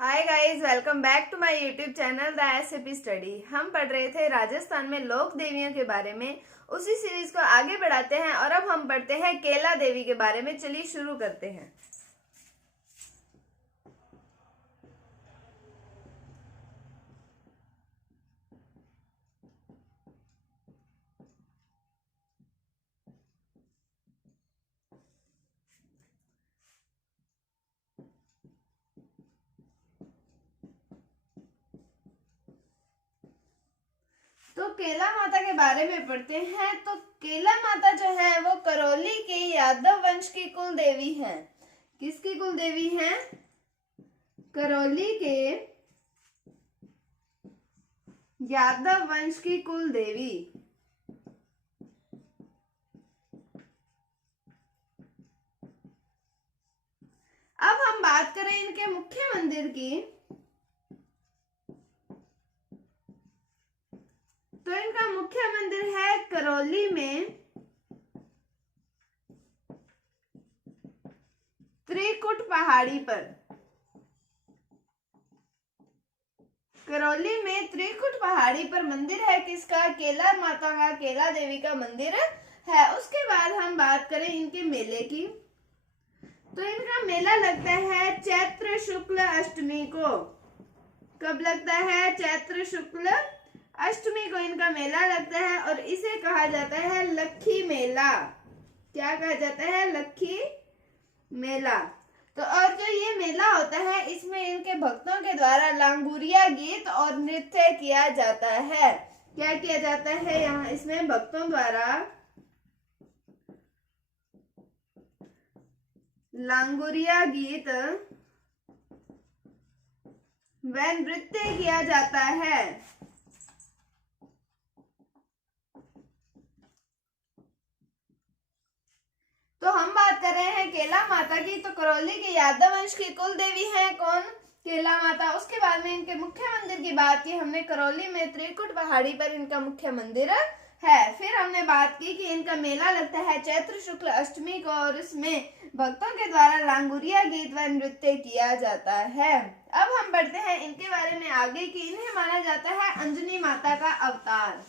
Hi guys, welcome back to my YouTube channel the SAP study. हम पढ़ रहे थे राजस्थान में लोक देवियों के बारे में। उसी सीरीज को आगे बढ़ाते हैं और अब हम पढ़ते हैं केला देवी के बारे में। चलिए शुरू करते हैं। तो केला माता के बारे में पढ़ते हैं। तो केला माता जो है वो करौली के यादव वंश की कुल देवी है। किसकी कुल देवी है? करौली के यादव वंश की कुल देवी। अब हम बात करें इनके मुख्य मंदिर की, तो इनका मुख्य मंदिर है करौली में त्रिकुट पहाड़ी पर। करौली में त्रिकुट पहाड़ी पर मंदिर है किसका? केला माता का, केला देवी का मंदिर है। उसके बाद हम बात करें इनके मेले की, तो इनका मेला लगता है चैत्र शुक्ल अष्टमी को। कब लगता है? चैत्र शुक्ल अष्टमी को इनका मेला लगता है और इसे कहा जाता है लक्खी मेला। क्या कहा जाता है? लक्खी मेला। तो और जो ये मेला होता है इसमें इनके भक्तों के द्वारा लांगुरिया गीत और नृत्य किया जाता है। क्या किया जाता है? यहाँ इसमें भक्तों द्वारा लांगुरिया गीत व नृत्य किया जाता है। तो हम बात कर रहे हैं केला माता की। तो करौली के यादव वंश की कुल देवी है कौन? केला माता। उसके बाद में इनके मुख्य मंदिर की बात की हमने। करौली में त्रिकुट पहाड़ी पर इनका मुख्य मंदिर है। फिर हमने बात की कि इनका मेला लगता है चैत्र शुक्ल अष्टमी को और इसमें भक्तों के द्वारा लांगुरिया गीत व नृत्य किया जाता है। अब हम बढ़ते हैं इनके बारे में आगे कि इन्हें माना जाता है अंजनी माता का अवतार।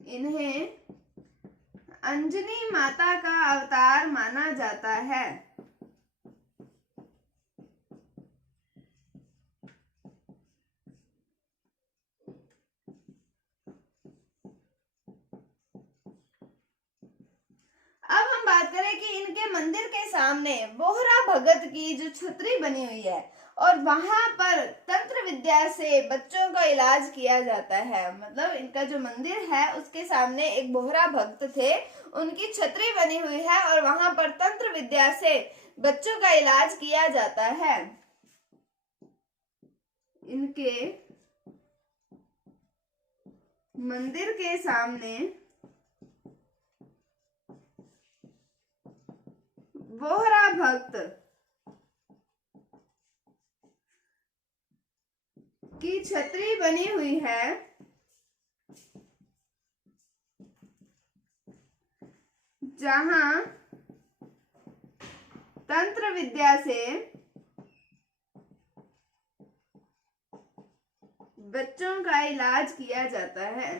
इन्हें अंजनी माता का अवतार माना जाता है। अब हम बात करें कि इनके मंदिर के सामने बोहरा भगत की जो छतरी बनी हुई है और वहां पर तंत्र विद्या से बच्चों का इलाज किया जाता है। मतलब इनका जो मंदिर है उसके सामने एक बोहरा भक्त थे, उनकी छतरी बनी हुई है और वहां पर तंत्र विद्या से बच्चों का इलाज किया जाता है। इनके मंदिर के सामने बोहरा भक्त की छतरी बनी हुई है जहां तंत्र विद्या से बच्चों का इलाज किया जाता है।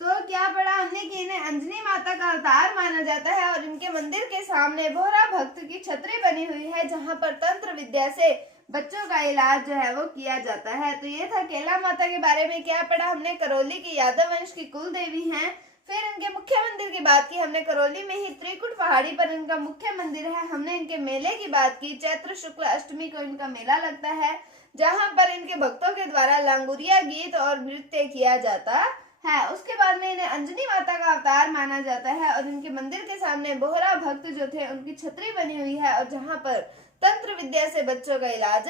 तो क्या पढ़ा हमने कि इन्हें अंजनी माता का अवतार माना जाता है और इनके मंदिर के सामने बोहरा भक्त की छतरी बनी हुई है जहां पर तंत्र विद्या से बच्चों का इलाज जो है वो किया जाता है। तो ये था केला माता के बारे में। क्या पढ़ा हमने? करौली की यादव वंश की कुल देवी हैं। फिर इनके मुख्य मंदिर की बात की हमने। करौली में ही त्रिकुट पहाड़ी पर इनका मुख्य मंदिर है। हमने इनके मेले की बात की। चैत्र शुक्ल अष्टमी को इनका मेला लगता है जहां पर इनके भक्तों के द्वारा लांगुरिया गीत और नृत्य किया जाता है। उसके बाद में इन्हें अंजनी माता का अवतार माना जाता है और इनके मंदिर के सामने बोहरा भक्त जो थे उनकी छतरी बनी हुई है और जहां पर तंत्र विद्या से बच्चों का इलाज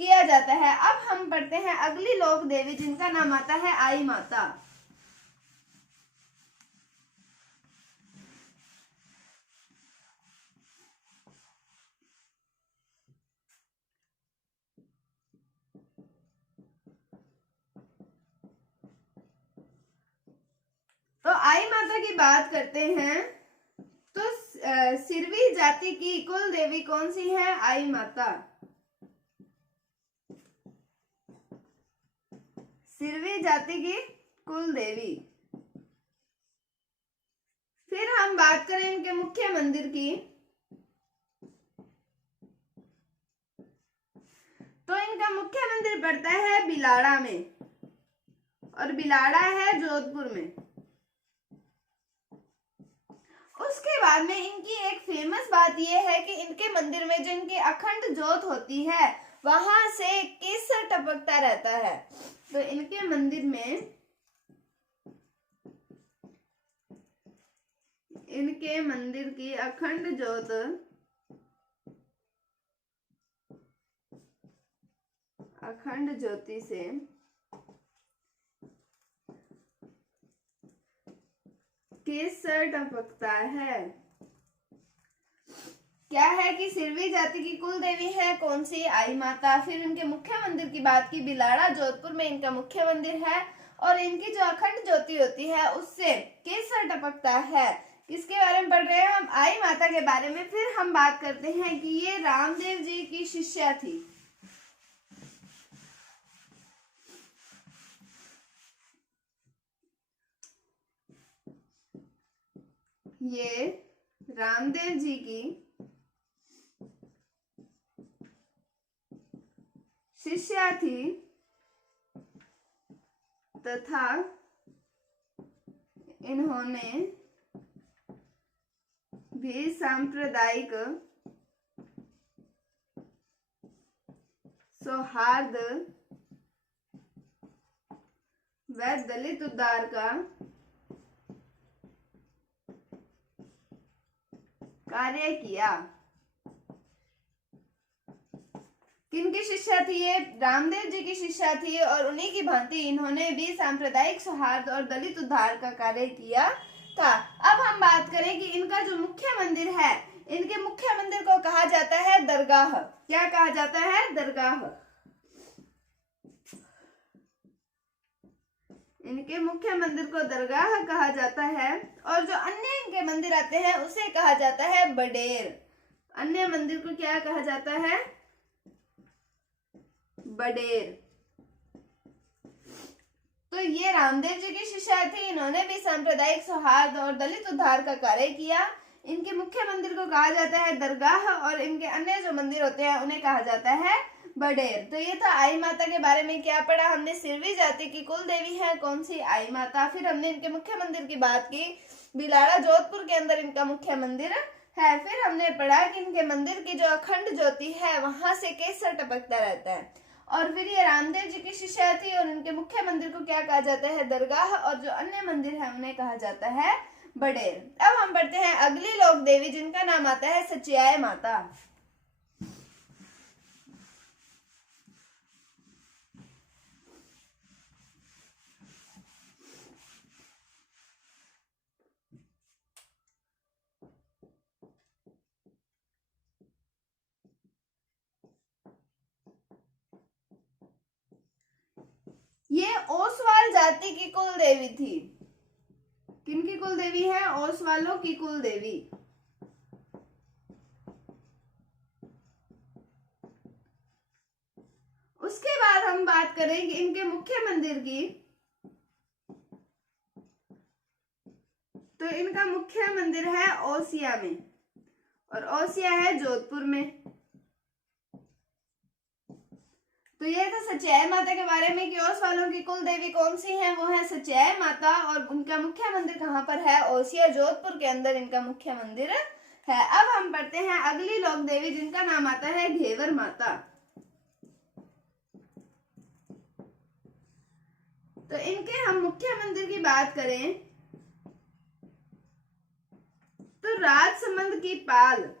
किया जाता है। अब हम पढ़ते हैं अगली लोक देवी जिनका नाम आता है आई माता। माता की बात करते हैं तो सिरवी जाति की कुल देवी कौन सी है? आई माता। सिरवी जाति की कुल देवी। फिर हम बात करें इनके मुख्य मंदिर की, तो इनका मुख्य मंदिर पड़ता है बिलाड़ा में, और बिलाड़ा है जोधपुर में। उसके बाद में इनकी एक फेमस बात यह है कि इनके मंदिर में जो इनकी अखंड ज्योत होती है वहां से केसर टपकता रहता है। तो इनके मंदिर में, इनके मंदिर की अखंड ज्योत अखंड ज्योति से केसर टपकता है। क्या है कि सिरवी जाति की कुल देवी है कौन सी? आई माता। फिर इनके मुख्य मंदिर की बात की, बिलाड़ा जोधपुर में इनका मुख्य मंदिर है, और इनकी जो अखंड ज्योति होती है उससे केसर टपकता है। किसके बारे में पढ़ रहे हैं हम? आई माता के बारे में। फिर हम बात करते हैं कि ये रामदेव जी की शिष्या थी। ये रामदेव जी की शिष्या थी तथा इन्होंने भी सांप्रदायिक सौहार्द व दलित उद्धार का कार्य किया। किनकी शिष्या थी ये? रामदेव जी की शिष्या थी, और उन्हीं की भांति इन्होंने भी सांप्रदायिक सौहार्द और दलित उद्धार का कार्य किया था। अब हम बात करें कि इनका जो मुख्य मंदिर है, इनके मुख्य मंदिर को कहा जाता है दरगाह। क्या कहा जाता है? दरगाह। इनके मुख्य मंदिर को दरगाह कहा जाता है, और जो अन्य इनके मंदिर आते हैं उसे कहा जाता है बडेर। अन्य मंदिर को क्या कहा जाता है? बडेर। तो ये रामदेव जी की शिष्या थी, इन्होंने भी सांप्रदायिक सौहार्द और दलित उद्धार का कार्य किया। इनके मुख्य मंदिर को कहा जाता है दरगाह, और इनके अन्य जो मंदिर होते हैं उन्हें कहा जाता है बडेर। तो ये था आई माता के बारे में। क्या पढ़ा हमने? सिरवी जाति की कुल देवी है कौन सी? आई माता। फिर हमने इनके मुख्य मंदिर की बात की, बिलाड़ा जोधपुर के अंदर इनका मुख्य मंदिर है। फिर हमने पढ़ा कि इनके मंदिर की जो अखंड ज्योति है वहां से केसर टपकता रहता है। और फिर ये रामदेव जी की शिष्या थी, और उनके मुख्य मंदिर को क्या कहा जाता है? दरगाह, और जो अन्य मंदिर है उन्हें कहा जाता है बडेर। अब हम पढ़ते हैं अगली लोक देवी, जिनका नाम आता है सचियाय माता। ये ओसवाल जाति की कुल देवी थी। किनकी कुल देवी है? ओसवालों की कुल देवी। उसके बाद हम बात करें कि इनके मुख्य मंदिर की, तो इनका मुख्य मंदिर है ओसिया में, और ओसिया है जोधपुर में। तो ये था सचियाय माता के बारे में कि ओसवालों की कुल देवी कौन सी है? वो है सचियाय माता, और उनका मुख्य मंदिर कहाँ पर है? ओसिया जोधपुर के अंदर इनका मुख्य मंदिर है। अब हम पढ़ते हैं अगली लोक देवी, जिनका नाम आता है घेवर माता। तो इनके हम मुख्य मंदिर की बात करें तो राजसमंद की पाल,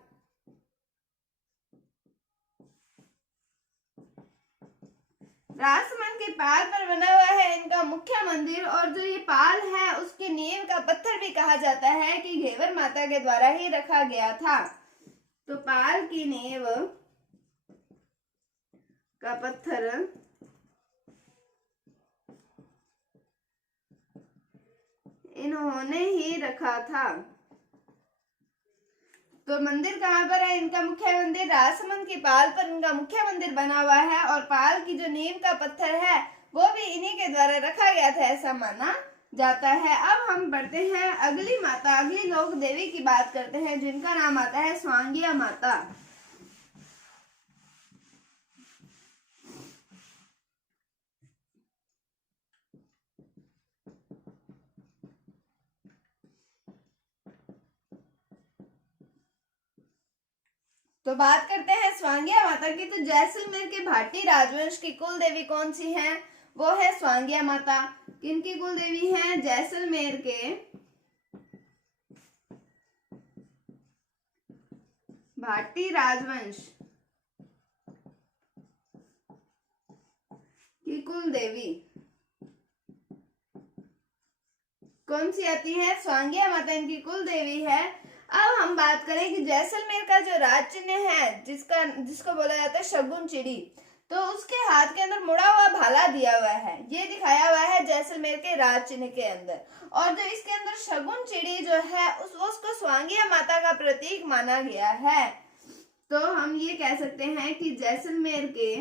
राजसमंद के पाल पर बना हुआ है इनका मुख्य मंदिर, और जो ये पाल है उसकी नींव का पत्थर भी कहा जाता है कि घेवर माता के द्वारा ही रखा गया था। तो पाल की नींव का पत्थर इन्होंने ही रखा था। तो मंदिर कहाँ पर है? इनका मुख्य मंदिर राजसमंद की पाल पर इनका मुख्य मंदिर बना हुआ है, और पाल की जो नींव का पत्थर है वो भी इन्हीं के द्वारा रखा गया था, ऐसा माना जाता है। अब हम बढ़ते हैं अगली माता, अगली लोक देवी की बात करते हैं, जिनका नाम आता है स्वांगिया माता। तो बात करते हैं स्वांगिया माता की। तो जैसलमेर के भाटी राजवंश की कुल देवी कौन सी है? वो है स्वांगिया माता। किनकी कुल देवी है? जैसलमेर के भाटी राजवंश की कुल देवी कौन सी आती है? स्वांगिया माता इनकी कुल देवी है। अब हम बात करें कि जैसलमेर का जो राज चिन्ह है, जिसको बोला जाता है शगुन चिड़ी, तो उसके हाथ के अंदर मुड़ा हुआ भाला दिया हुआ है, ये दिखाया हुआ है जैसलमेर के राज चिन्ह के अंदर। और जो इसके अंदर शगुन चिड़ी जो है उसको स्वांगिया माता का प्रतीक माना गया है। तो हम ये कह सकते हैं कि जैसलमेर के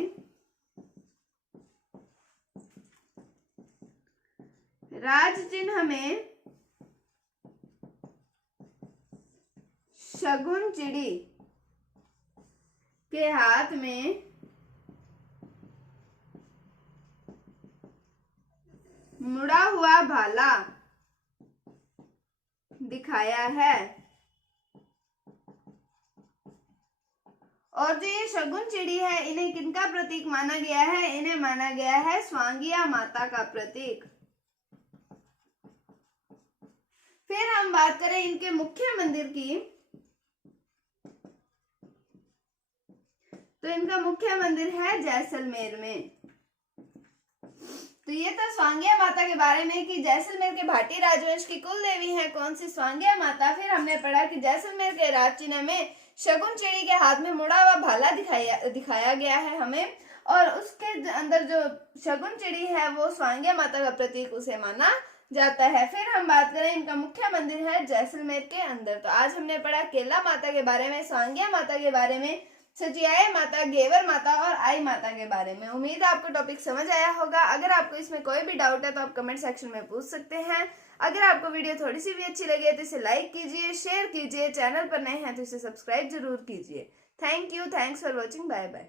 राज चिन्ह में शगुन चिड़ी के हाथ में मुड़ा हुआ भाला दिखाया है। और जो ये शगुन चिड़ी है, इन्हें किनका प्रतीक माना गया है? इन्हें माना गया है स्वांगिया माता का प्रतीक। फिर हम बात करें इनके मुख्य मंदिर की, तो इनका मुख्य मंदिर है जैसलमेर में। तो ये था स्वांगिया माता के बारे में कि जैसलमेर के भाटी राजवंश की कुल देवी है कौन सी? स्वांगिया माता। फिर हमने पढ़ा कि जैसलमेर के राज चिन्ह में शगुन चिड़ी के हाथ में मुड़ा हुआ भाला दिखाया गया है हमें, और उसके अंदर जो शगुन चिड़ी है वो स्वांगिया माता का प्रतीक उसे माना जाता है। फिर हम बात करें इनका मुख्य मंदिर है जैसलमेर के अंदर। तो आज हमने पढ़ा केला माता के बारे में, स्वांगिया माता के बारे में, सचियाय माता, गेवर माता और आई माता के बारे में। उम्मीद है आपको टॉपिक समझ आया होगा। अगर आपको इसमें कोई भी डाउट है तो आप कमेंट सेक्शन में पूछ सकते हैं। अगर आपको वीडियो थोड़ी सी भी अच्छी लगे तो इसे लाइक कीजिए, शेयर कीजिए, चैनल पर नए हैं तो इसे सब्सक्राइब जरूर कीजिए। Thank you, thanks for watching, bye bye.